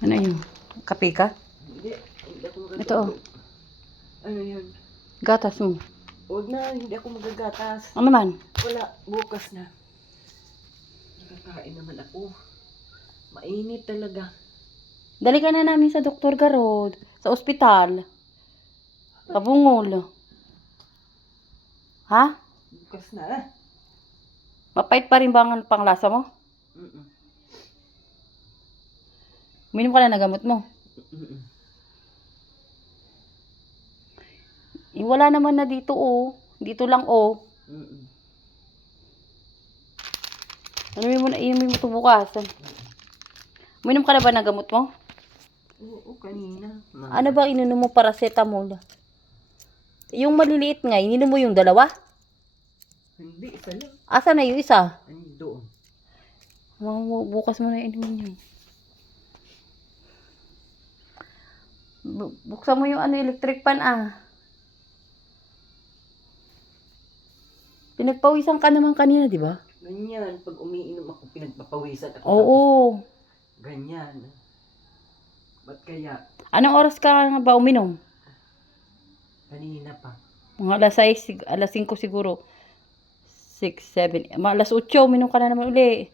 Ano yun? Kape ka? Hindi. Hindi ako magagatas. Ito oh. Ano yun? Gatas mo. Huwag na. Hindi ako magagatas. Ano man? Wala. Bukas na. Nakakain naman ako. Mainit talaga. Dali ka na namin sa Dr. Garod. Sa ospital. Pabungol. Ha? Bukas na. Mapait pa rin ba ang panglasa mo? Uminom ka na ng gamot mo. Wala naman na dito oh. Dito lang oh. Inumin mo ito bukas. Uminom ka na ba ng gamot mo? Oo, kanina. Ano ba ininom mo? Paracetamol? Yung maliliit nga, ininom mo yung dalawa? Hindi, isa lang. Asa na yung isa? Doon. Bukas mo na inumin yun. Buksan mo yung electric fan ah. Pinagpawisan ka naman kanina, di ba? Ganyan, pag umiinom ako, pinagpapawisan ako. Oo. Ganyan. Ba't kaya? Anong oras ka nga ba uminom? Kanina pa. Mga alas 5 siguro. 6, 7, alas 8, uminom ka na naman uli.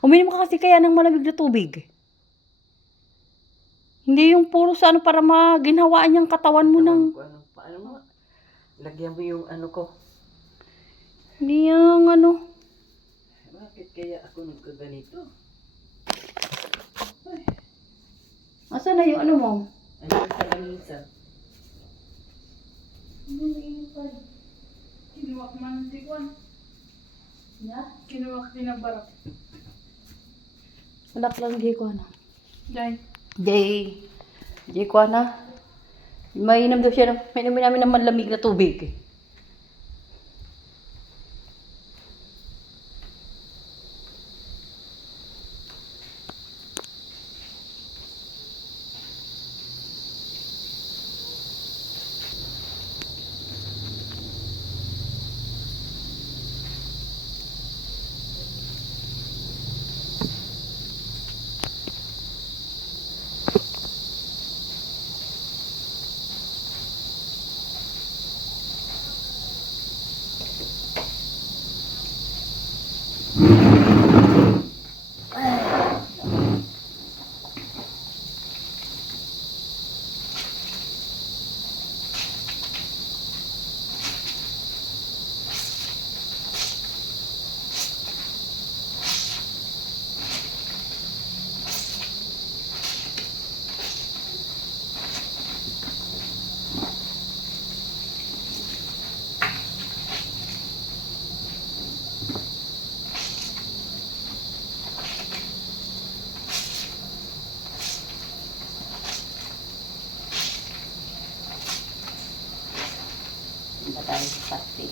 Uminom ka kasi kaya ng malamig na tubig. Hindi yung puro sa para maginhawaan yung katawan mo ng... Paano mo? Lagyan mo yung ano ko. Hindi yung ano. Bakit kaya ako nagkaganito? Asa na yung ano mo? Ano sa lamisa? Kinuwak man si Juan. Ya? Kinuwak din ang barak. Wala lang di ko na. Dahil. Di ko na. Mainam daw siya. Mainam namin ng malamig na tubig. Punta tayo sa pasti.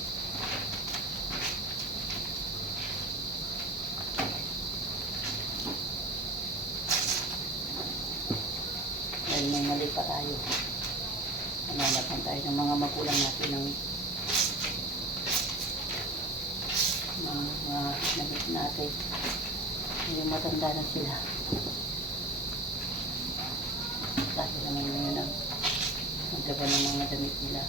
Dahil may mali pa tayo. Nananapan tayo ng mga magulang natin ng mga nabit natin. Yung matanda na sila. Dahil naman yun ang maglaban ng mga damit nila.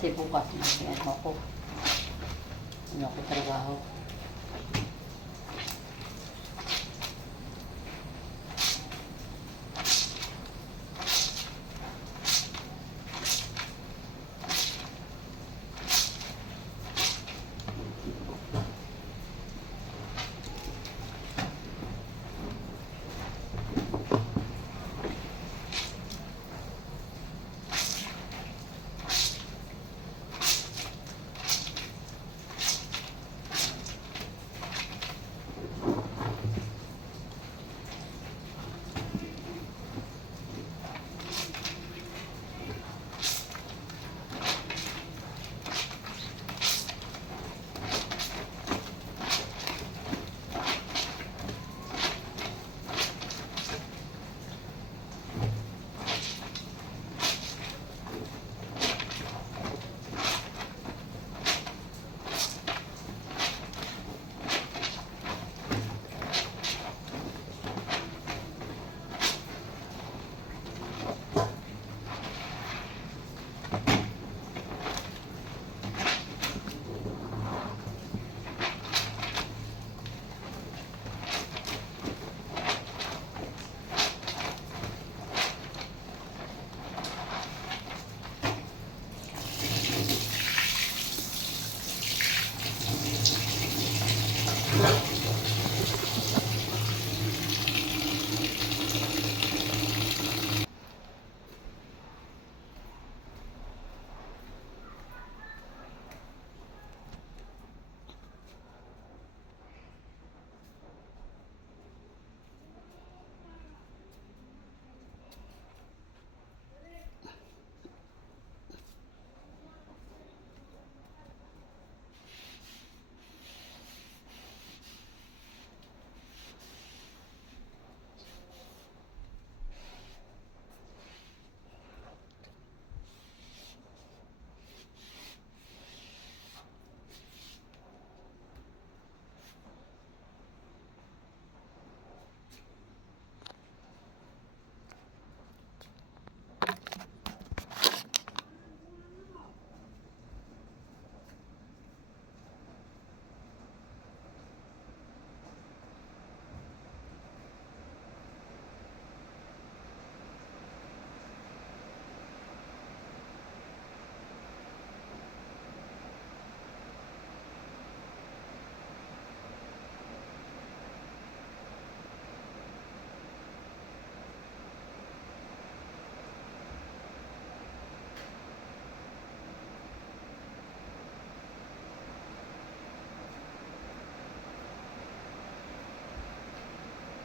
Kasi bukas na ako trabaho.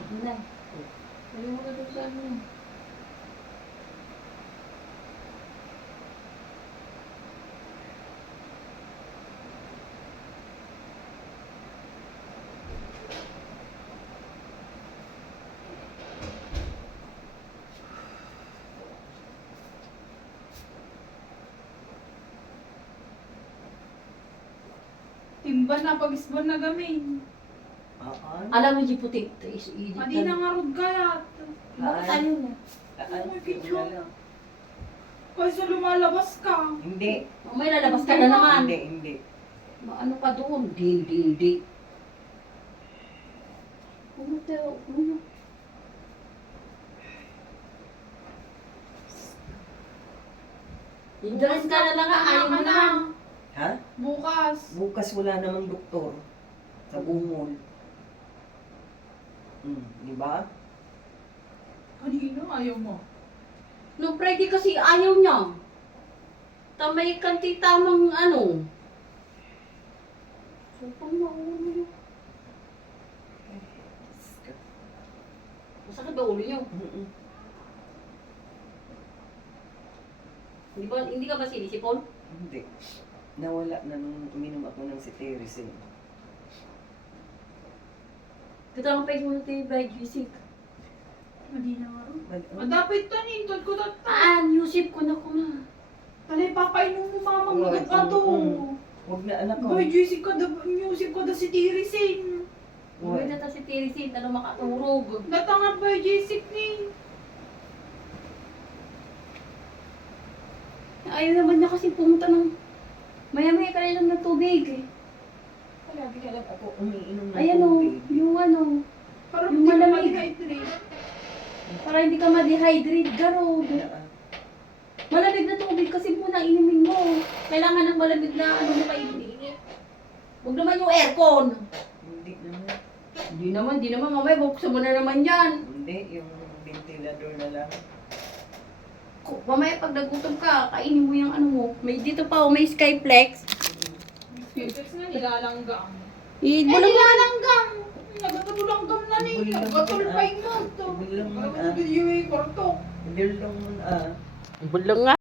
Hindi. Pwede mo ka doon sa ano. Timba na, pag-isban na gamin. Alam mo, di puti. Madi na nga rod kayat. Bakit tayo na? Oh, picture. Kaysa lumalabas ka. Hindi. May lalabas ka na naman. Hindi. Ano ka doon? Hindi. Ano tayo? Ano? Dress ka na lang, ayaw mo na. Ha? Bukas. Bukas wala namang doktor sa bungol. Di ba? Kanina ayaw mo. No, Freddy kasi ayaw niya. Tamay kanti tamang ano. So, pang maulo yun. Masakit ba ulo niyo? Hindi ka ba sinisipon? Hindi. Nawala na nung uminom ako ng cetirizine. Katang pa mo tayo by Yusip. Madi na nga rod. Ano? Dapat to nintod ko dito. Yusip ko na ko na. Talay papainom mo mamang Wag, mga ka to. Huwag na anak ko. Boy, music ka da si Tirisin. Uy, na ta si Tirisin, ano makaturog. Datangan boy, Jessic ni. Ayaw naman niya kasi pumunta ng maya-maya ka lang ng tubig eh. Palagi ka lang ako umiinom ng Ayan o, tubig. yung ano, Parang Yung di ka malamig. ma-dehydrate. para hindi ka ma-dehydrate, garod. Malamig na tubig kasi muna inumin mo. Kailangan ng malamig na ano mo kayo iniinit. Huwag naman yung aircon. Hindi naman. Hindi naman mamaya, buksan mo na naman yan. Hindi, yung ventilador na lang. Mamaya pag nagutom ka, kainin mo yung ano mo. May dito pa, may Skyflex. Speakers nga, nilalanggang. Bulang-bulang. Nagatulanggang na ni. Bulang- Nagatulpay mo to. Bulang- Ano video eh, korto. Hindi lang Bulang nga.